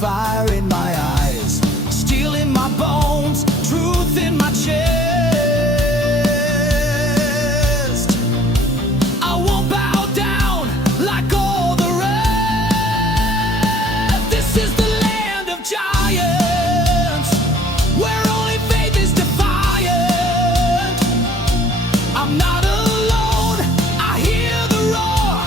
fire in my eyes, steel in my bones, truth in my chest. I won't bow down like all the rest. This is the land of giants, where only faith is defiant. I'm not alone, I hear the roar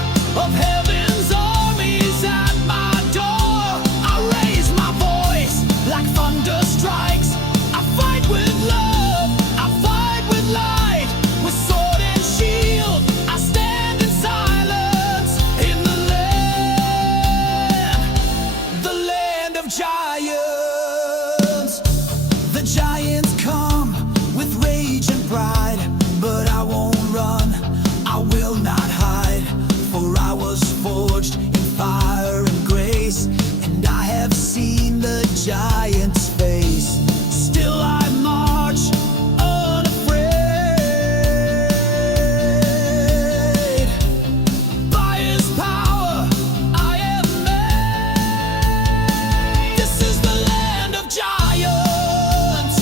of heaven's armies at my door. I raise my voice like thunder strikes. I fight with love, I fight with light, with sword and shield. I stand in silence in the land of giants. The giants come with rage and pride, but I won't run, I will not hide. For I was forged in fire and grace, and I have seen the giant's face. Still I march unafraid. By his power I am made. This is the land of giants,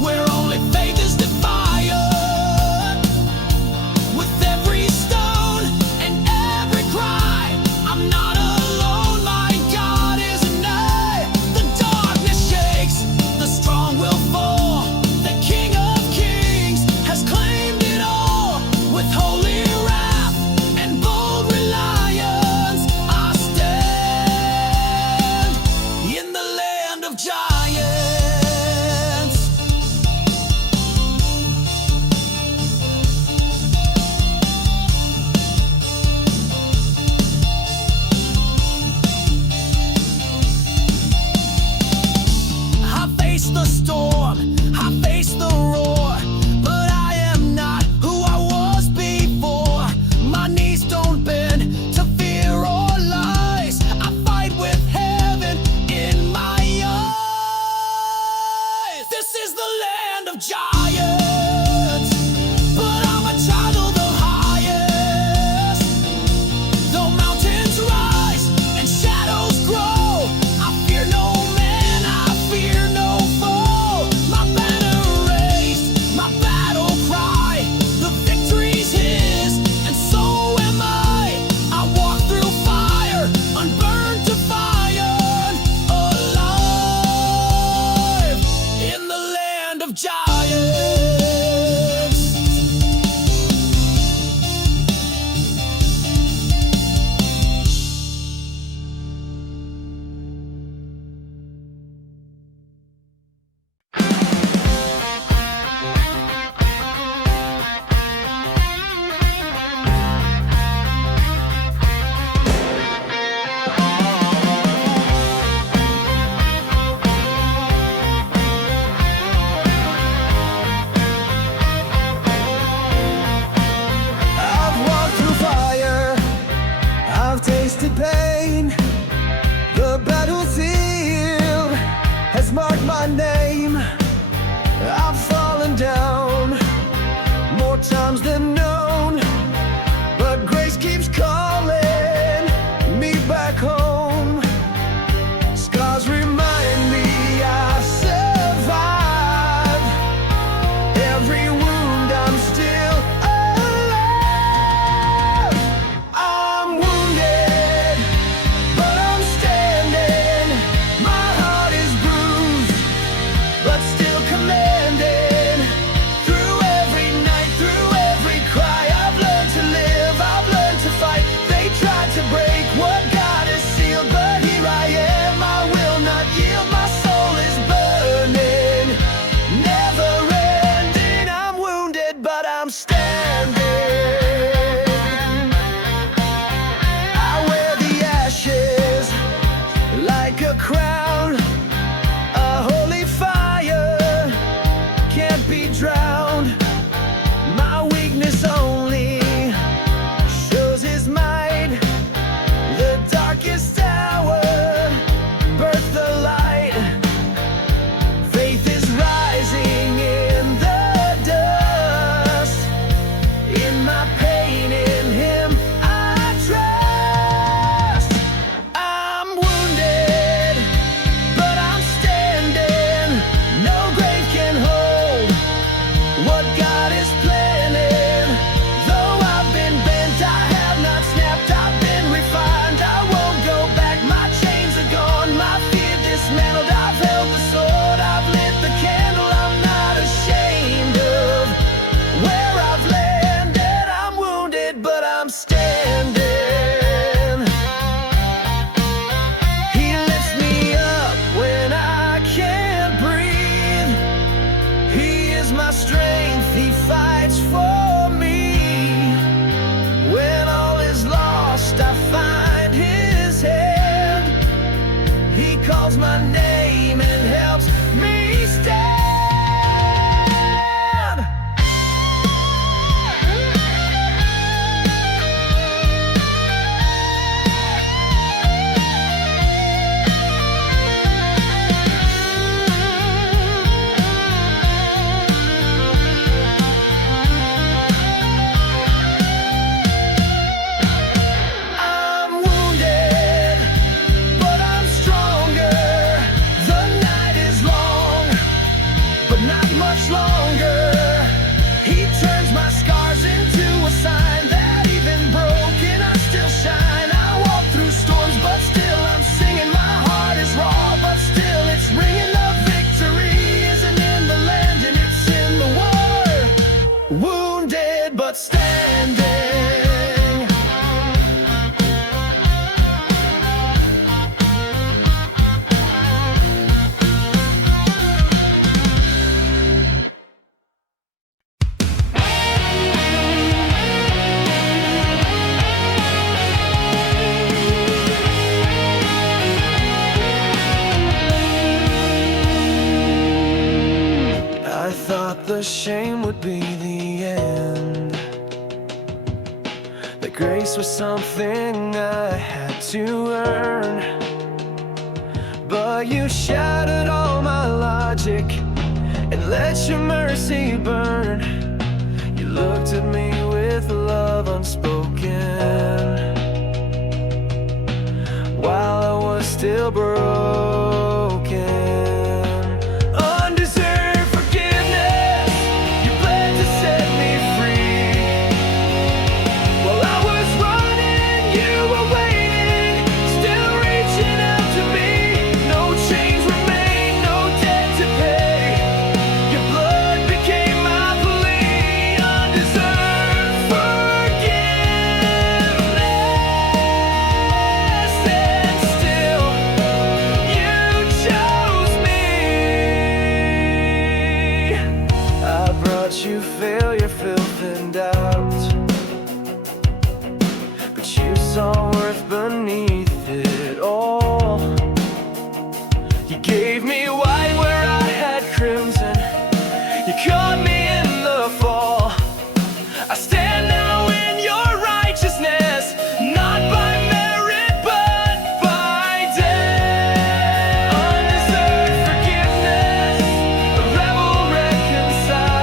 where only faith is defiant. With every stone and every cry, I'm not alone, my God is nigh. The darkness shakes, the strong will fall. The King of Kings has claimed it all. With holy wrath and bold reliance, I stand in the land of giants. I face the storm, I face the roar, but I am not who I was before. My knees don't bend to fear or lies. I fight with heaven in my eyes. This is the land of giants, but I'm a child of the highest. Though mountains rise and shadows grow, I fear no man, I fear no foe. My banner raised, my battle cry, the victory's his, and so am I. I walk through fire, unburned, defiant, alive in the land of giants. I've walked through fire, I've tasted pain. The battlefield has marked my name. I've fallen down more times than known, but grace keeps calling me back home. Scars remind me I survived. Every wound, I'm still alive. I'm wounded, but I'm standing. My heart is bruised, but still commanding. Through every night, through every cry, I've learned to live, I've learned to fight. They tried to break what God has sealed, but here I am, I will not yield. My soul is burning, never ending. I'm wounded, but I'm standing. I wear the ashes like a crown. A holy fire can't be drowned. My weakness only shows his might. The darkest hour birthed the light. Faith is rising in the dust. In my pain, in him I trust. I'm wounded, calls my name and helps me stand. Wounded but standing. I thought the shame would be the end, that grace was something I had to earn. But you shattered all my logic and let your mercy burn. You looked at me with love unspoken, while I was still broken. You failure, filth and doubt, but you saw worth beneath it all. You gave me white where I had crimson. You caught me in the fall. I stand now in your righteousness, not by merit but by debt. Undeserved forgiveness, a rebel reconciled.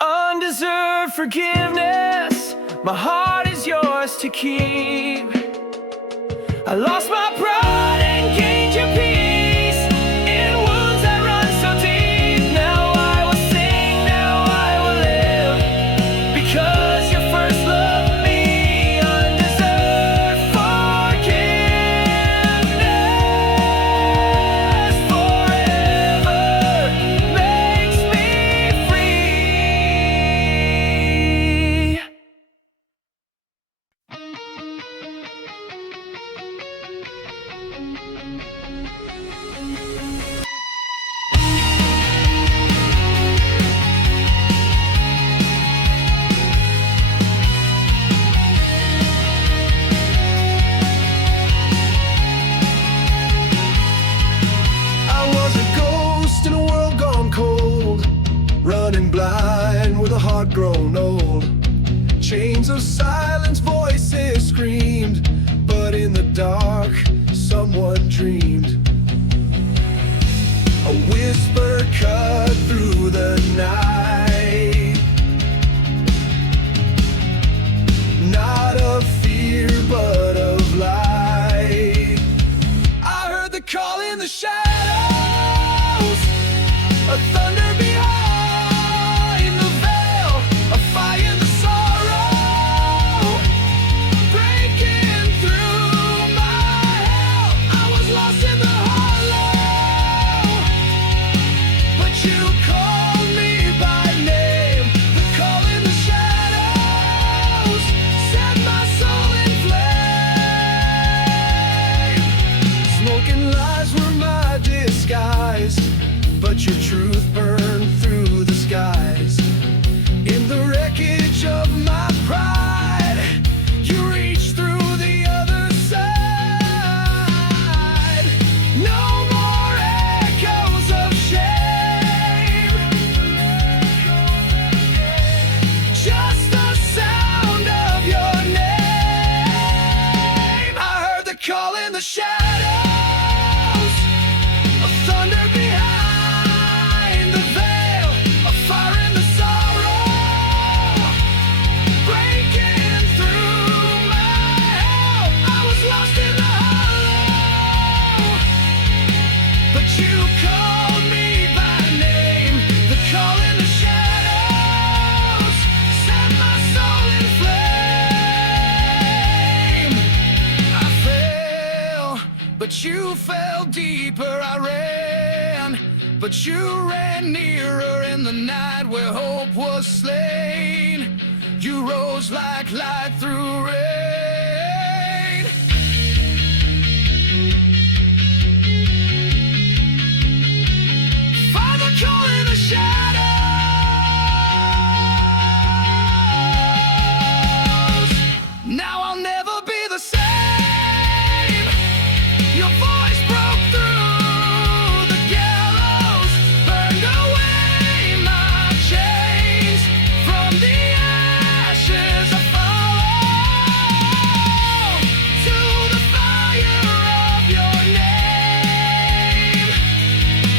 Undeserved forgiveness, my heart is yours to keep. I lost my pride and gained your peace. In wounds that run so deep. Now I will sing, now I will live, because you first loved me. Undeserved forgiveness forever makes me free. Grown old, chains of silence, voices screamed, but in the dark someone but your truth burned through the skies. In the wreckage of my pride, you reached through the other side. No more echoes of shame, just the sound of your name. I heard the call in the shadows, of thunder behind the veil, a fire in the sorrow, breaking through my hell. I was lost in the hollow, but you called me by name. The call in the shadows set my soul in flame. I fell, but you fell deeper. I ran, but you ran nearer in the night where hope was slain. You rose like light through rain. Father, call in the shadows. Now I'll never be the same. Your voice broke through the gallows, burned away my chains. From the ashes I follow to the fire of your name.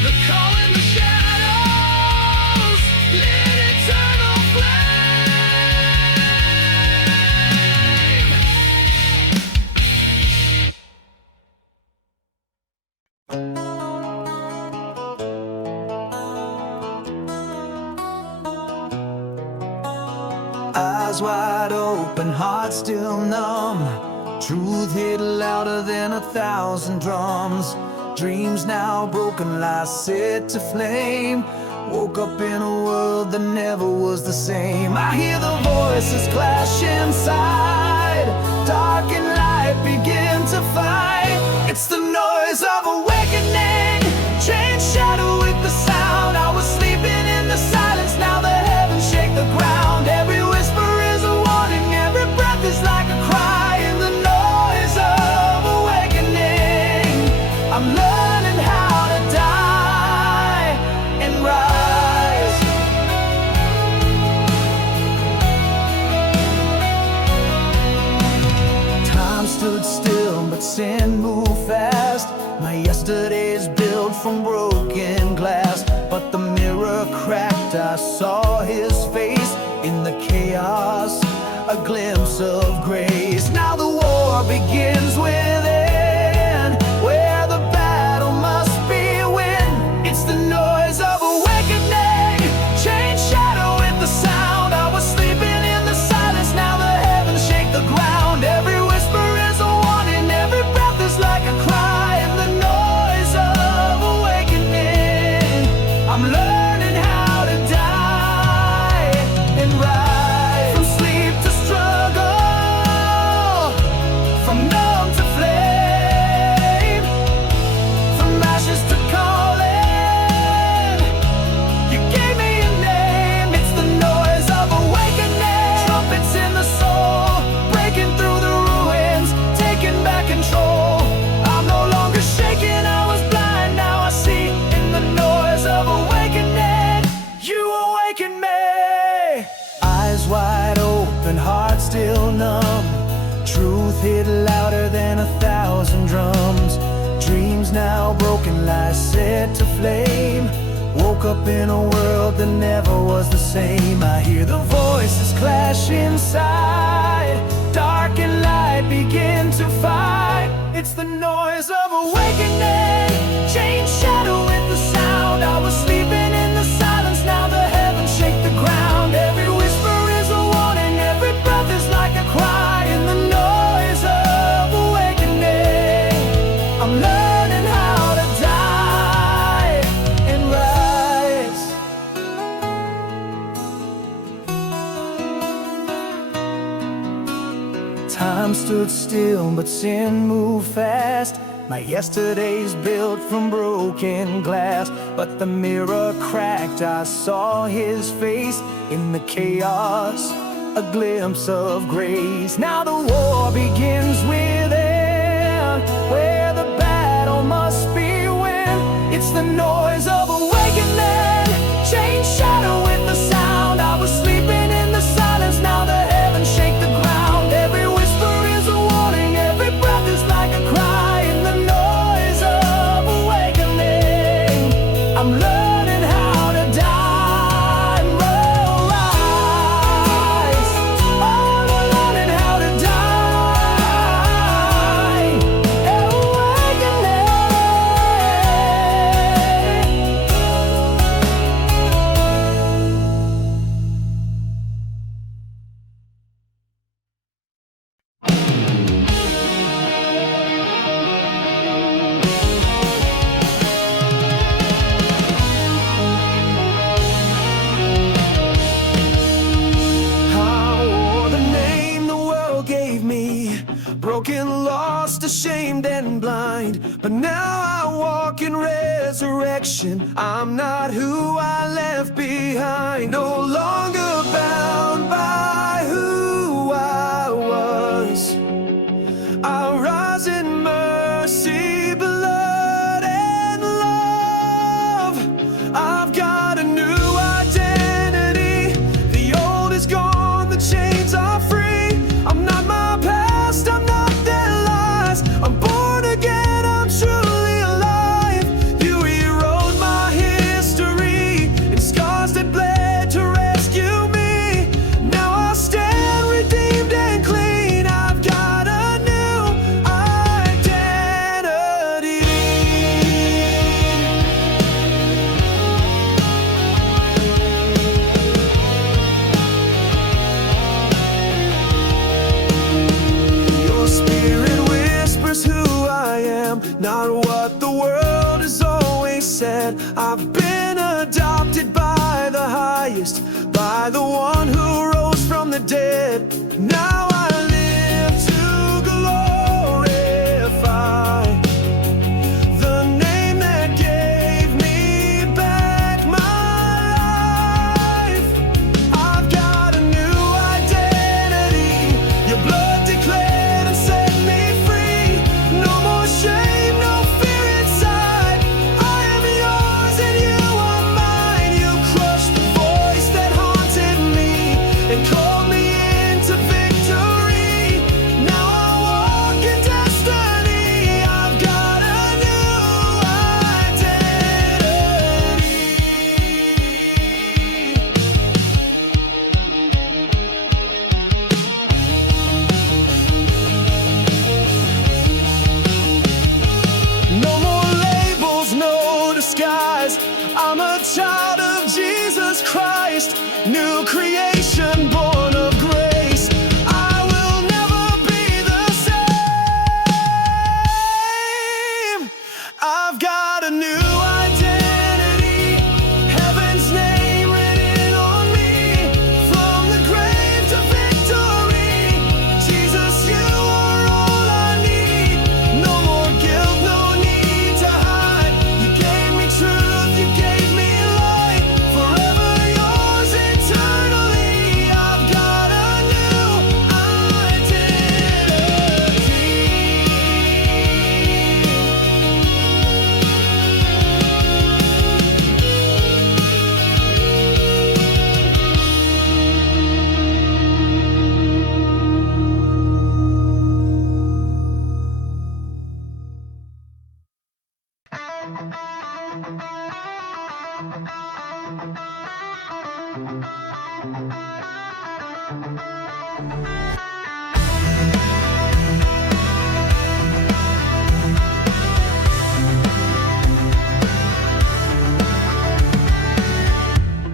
The call in the shadows lit eternal flame. Eyes wide open, heart still numb. Truth hit louder than 1,000 drums. Dreams now broken, lies set to flame. Woke up in a world that never was the same. I hear the voices clash inside. Dark and light begin to fight. It's the noise of awakening. Change shadow with the sound. I was sleeping in the silence, now the heavens shake the ground. Every whisper is a warning, every breath is like a cry. In the noise of awakening, I'm learning how to die and rise. Time stood still, but sin moved fast. My yesterday's built from broken glass, but the mirror cracked. I saw his face in the chaos, a glimpse of grace. Now the war begins within, where the battle must be win. It's the noise of awakening. Change shadow with the sound. I was sleeping in the silence, now the heavens shake the ground. Every whisper is a warning, every breath is like a cry. In the noise of awakening, I'm learning how to die and rise. From sleep to struggle, from numb to flame, from ashes to calling. You gave me a name. It's the noise of awakening. Trumpets in the soul, breaking through the ruins, taking back control. I'm no longer shaken, I was blind, now I see. In the noise of awakening, you awaken me. Eyes wide open, heart still numb. Truth hit louder than 1,000 drums. Dreams now broken, lies set to flame. Woke up in a world that never was the same. I hear the voices clash inside. Dark and light begin to fight. It's the noise of awakening. Change shadow with the sound. I was sleeping in the silence, now the heavens shake the ground. Every whisper is a warning, every breath is like a cry. In the noise of awakening, I'm learning how to die and rise. Time stood still, but sin moved fast. My yesterday's built from broken glass, but the mirror cracked. I saw his face in the chaos, a glimpse of grace. Now the war begins within, where the battle must be won. It's the noise of awakening, change shadow with the sound. I was sleeping in the silence, now the heavens shake the ground. Every whisper is a warning, every breath is like a cry. In the noise of awakening, I'm learning how to die and rise. I'm learning how to die and awakening. I wore the name the world gave me, broken, lost, ashamed and blind. But now I walk in resurrection. I'm not who I left behind, no longer bound by who I was. I rise in mercy, blood and love. I've got a new identity. The old is gone, the chains are free. I'm not my past, I'm not their lies. I'm born again, I'm truly alive. You rewrote my history in scars that bled to rescue me. Now I stand redeemed and clean. I've got a new identity. Your spirit whispers who I am, not what the world has always said. I've been adopted by the highest, by the one who rose from the dead. Now I live to glorify the name that gave me back my life. I've got a new identity. Your blood declared and set me free. No more shame, no fear inside. I am yours and you are mine. You crushed the voice that haunted me and called me into victory. Now I walk in destiny. I've got a new identity. No more labels, no disguise. I'm a child of Jesus Christ, new creation, born of grace. I will never be the same. I've got a new identity, heaven's name written on me. From the grave to victory, Jesus, you are all I need. No more guilt, no need to hide. You gave me truth, you gave me light. Forever yours eternally. I've got a new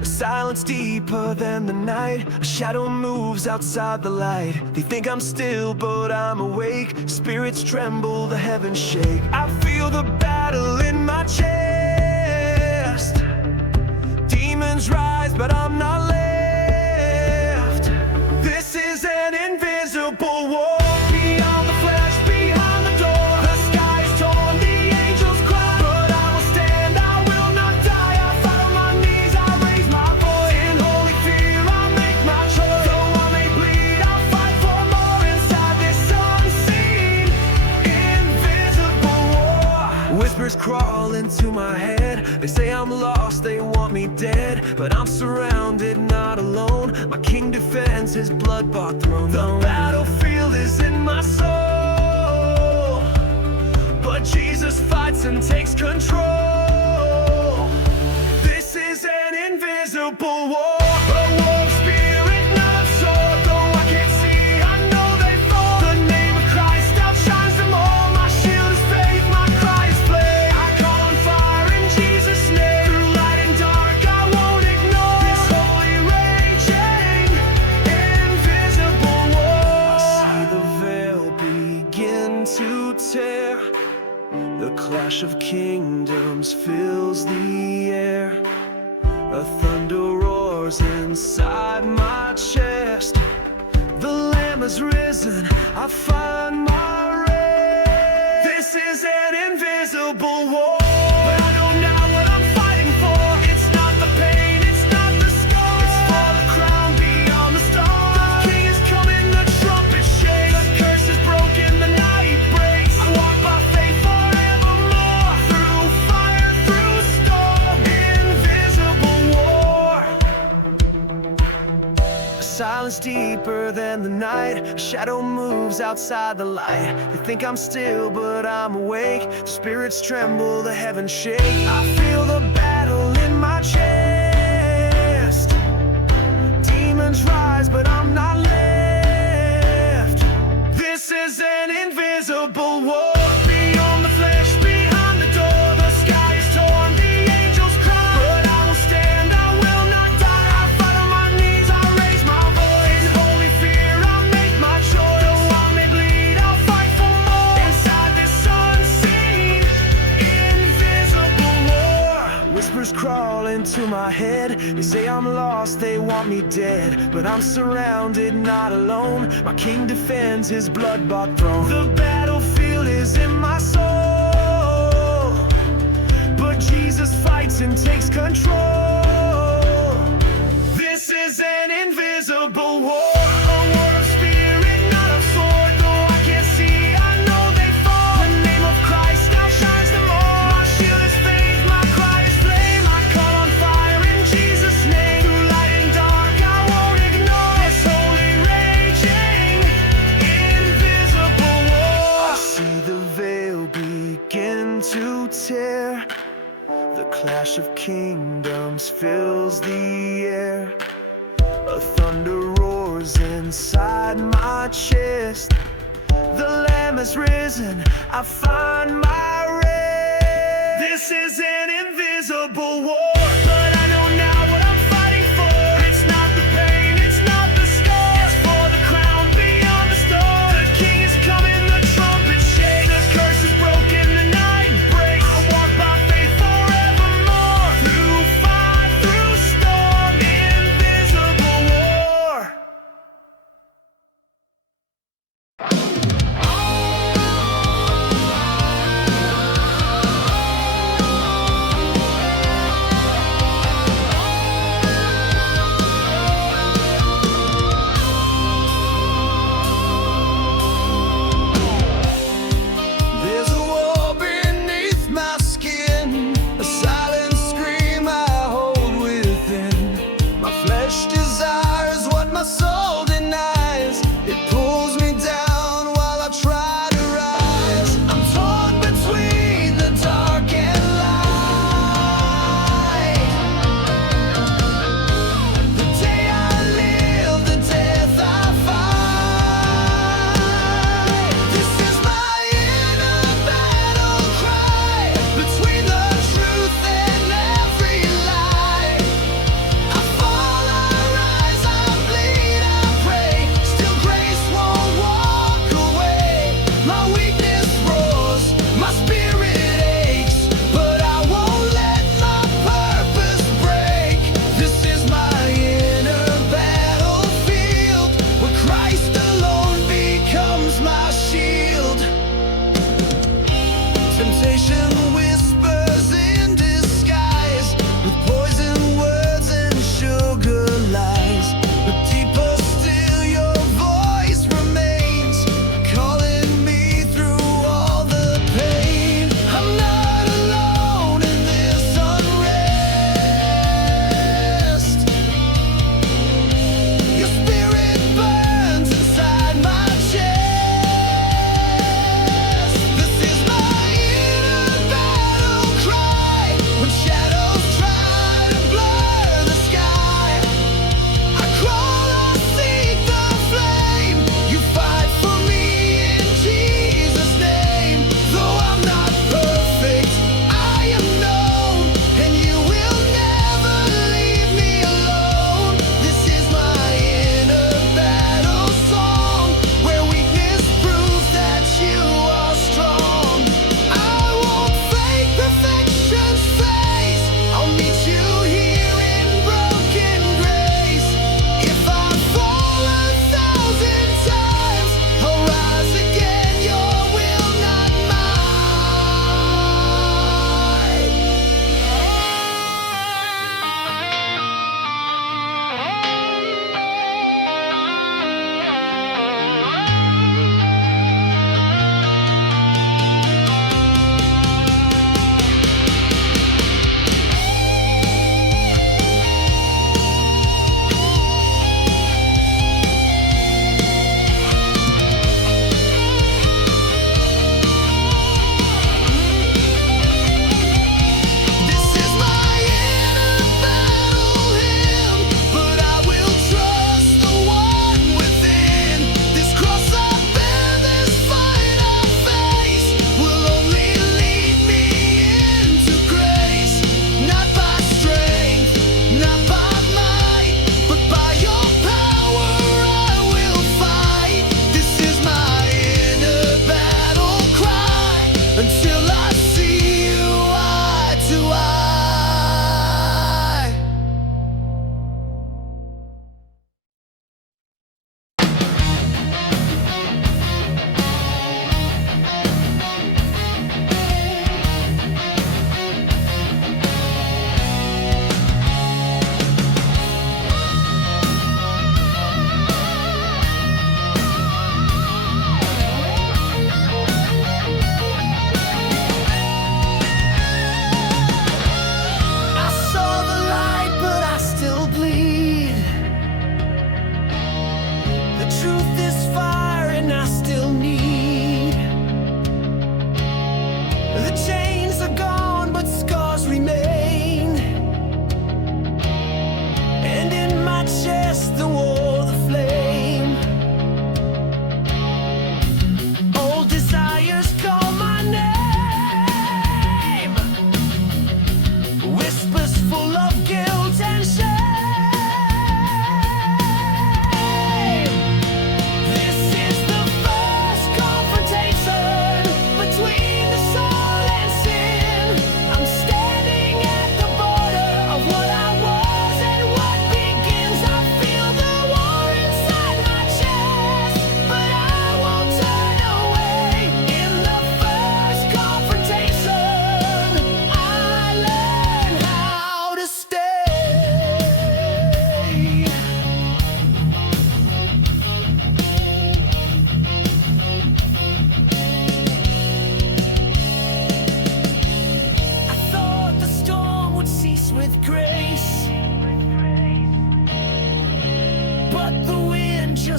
Silence deeper than the night. A shadow moves outside the light. They think I'm still, but I'm awake. Spirits tremble, the heavens shake. I feel the battle in my chest. Demons rise, but I'm not left. This is an invisible war. Beyond the flesh, behind the door. The sky is torn. Whispers crawl into my head. They say I'm lost, they want me dead, but I'm surrounded, not alone. My king defends his blood-bought throne. The battlefield is in my soul, but Jesus fights and takes control. This is an invisible war. The clash of kingdoms fills the air. A thunder roars inside my chest. The Lamb has risen, I find my rest. This is an invisible war, but I know now what I'm fighting for. It's not the pain, it's not the scar, it's for the crown beyond the stars. The king is coming, the trumpet shakes. The curse is broken, the night breaks. I walk by faith forevermore, through fire, through storm. Invisible war. A silence deeper than the night. A shadow moves outside the light. They think I'm still, but I'm awake. The spirits tremble, the heavens shake. I feel the battle in my chest. Demons rise, but I'm not left. This is an invisible war. Beyond the flesh, behind the door, the sky is torn, the angels cry. But I will stand, I will not die. I fight on my knees, I raise my voice. In holy fear, I make my choice. Though I may bleed, I'll fight for more. Inside this unseen, invisible war. Whispers crawl into my head. They say I'm lost, they want me dead, but I'm surrounded, not alone. My king defends his blood-bought throne. The battlefield is in my soul, but Jesus fights and takes control. This is an invisible war. A war of spirit, not of sword. Though I can't see, I know they fall. The name of Christ outshines them all. My shield is faith, my cry is flame. I call on fire in Jesus' name. Through light and dark, I won't ignore this holy raging, invisible war. I see the veil begin to tear. The clash of kingdoms fills the air. A thunder roars inside my chest. The Lamb has risen, I find my rest. This is an invisible war, but I know now what I'm fighting for. It's not the pain, it's not the scar, it's for the crown beyond the stars. The king is coming, the trumpet shakes. The curse is broken, the night breaks. I walk by faith forevermore, through fire, through storm. Invisible war. There's a war beneath my skin, a silent scream I hold within. My flesh desires what my soul denies. It pulls me down while I try to rise. I'm torn between the dark and light. The day I live, the death I fight. This is my inner battle cry, between the truth and every lie. I fall, I rise, I bleed, I pray. Still grace won't walk away. My weakness roars, my spirit aches, but I won't let my purpose break. This is my inner battlefield, where Christ alone becomes my shield. Temptation whispers in disguise, with poison words and sugar lies. But deeper still your voice remains, calling me through all the pain. I'm not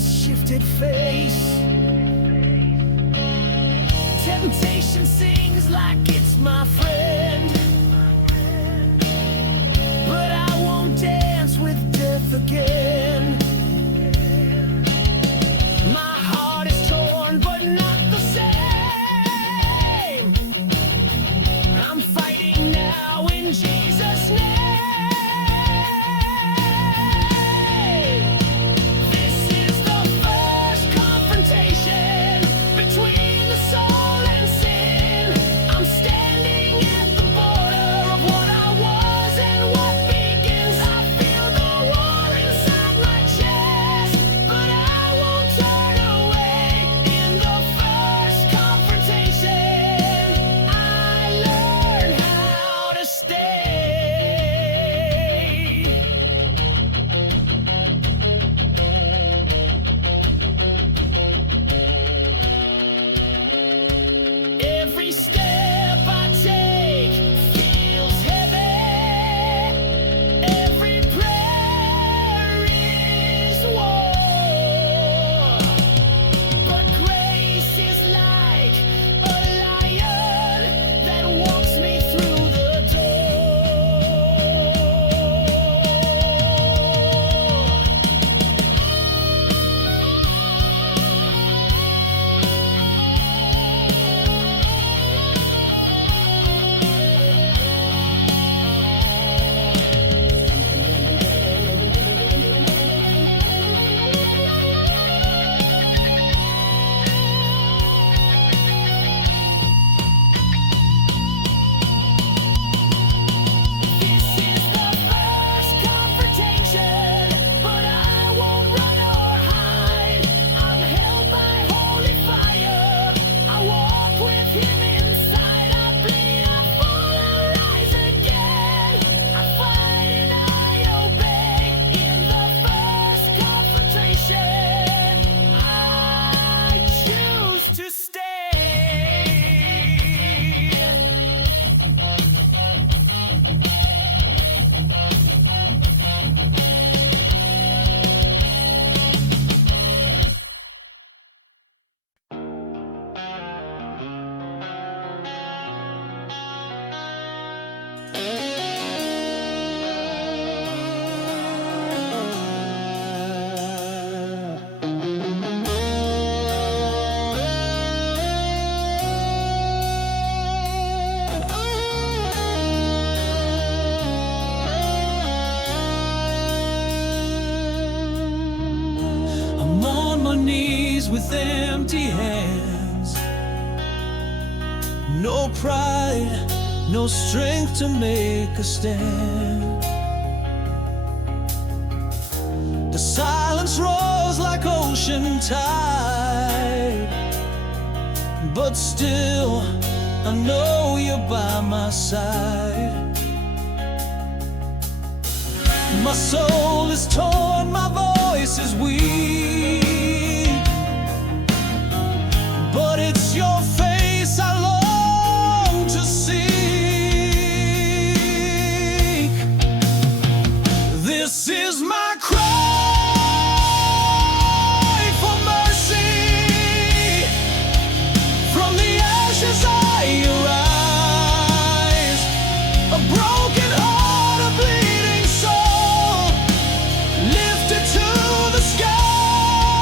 shifted face. Temptation sings like it's my friend, but I won't dance with death again. My heart is torn, but not the same. I'm fighting now in Jesus' name. This is the first confrontation between the soul and sin. I'm standing at the border of what I was and what begins. I feel the war inside my chest, but I won't turn away. In the first confrontation, I learned how to stay. Every step I take feels heavy. Every prayer is war. But grace is like a lion that walks me through the door. This is the first confrontation, but I won't run or hide. I'm held by holy fire. I walk with him inside. I bleed, I fall, I rise again. I fight and I obey. In the first confrontation, I choose to stay. I'm on my knees with empty hands. No pride, no strength to make a stand. The silence roars like ocean tide, but still I know you're by my side. My soul is torn, my voice is weak, but it's your face I long to seek. This is my cry for mercy. From the ashes I arise, a broken heart, a bleeding soul, lifted to the sky.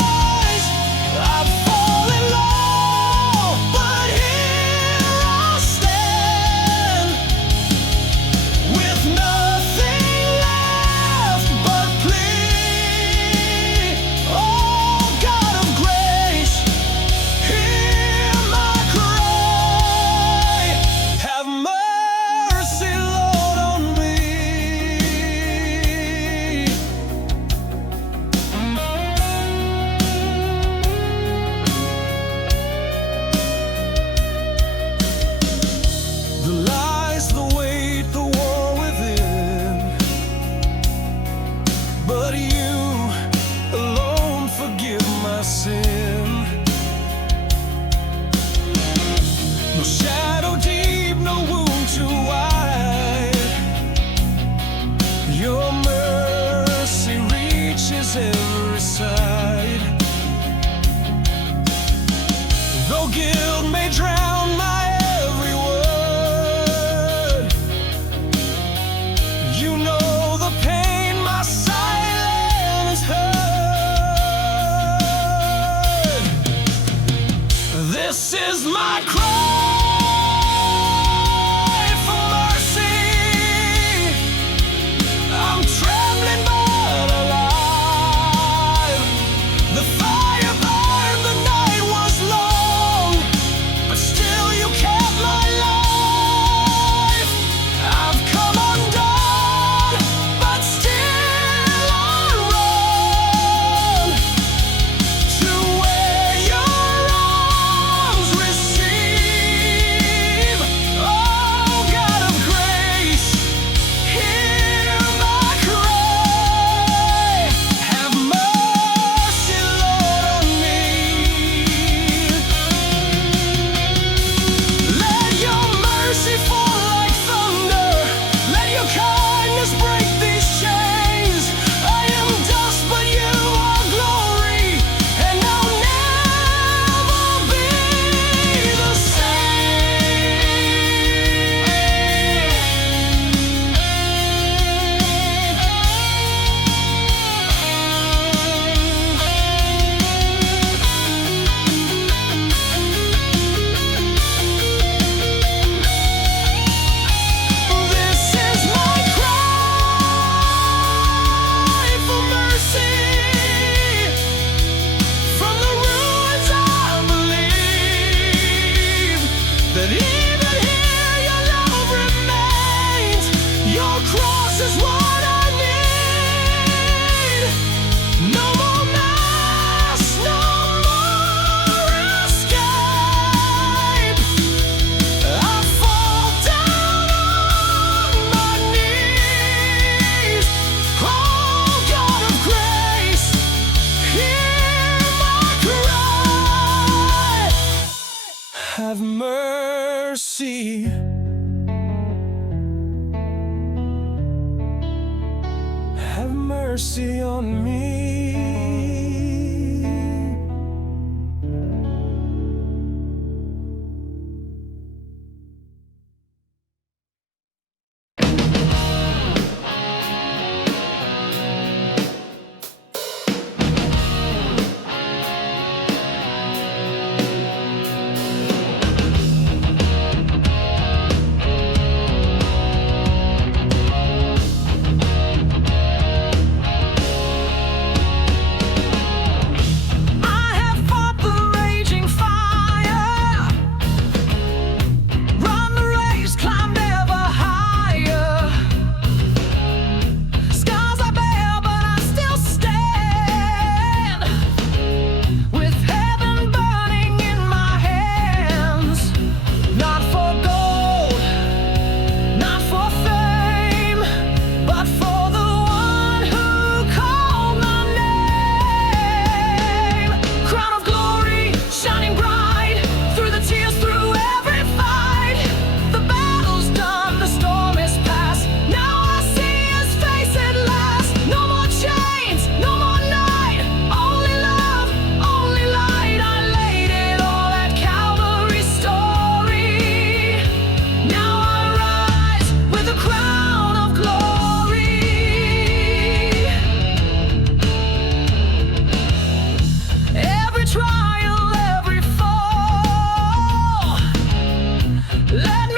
mercy on me.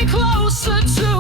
Closer to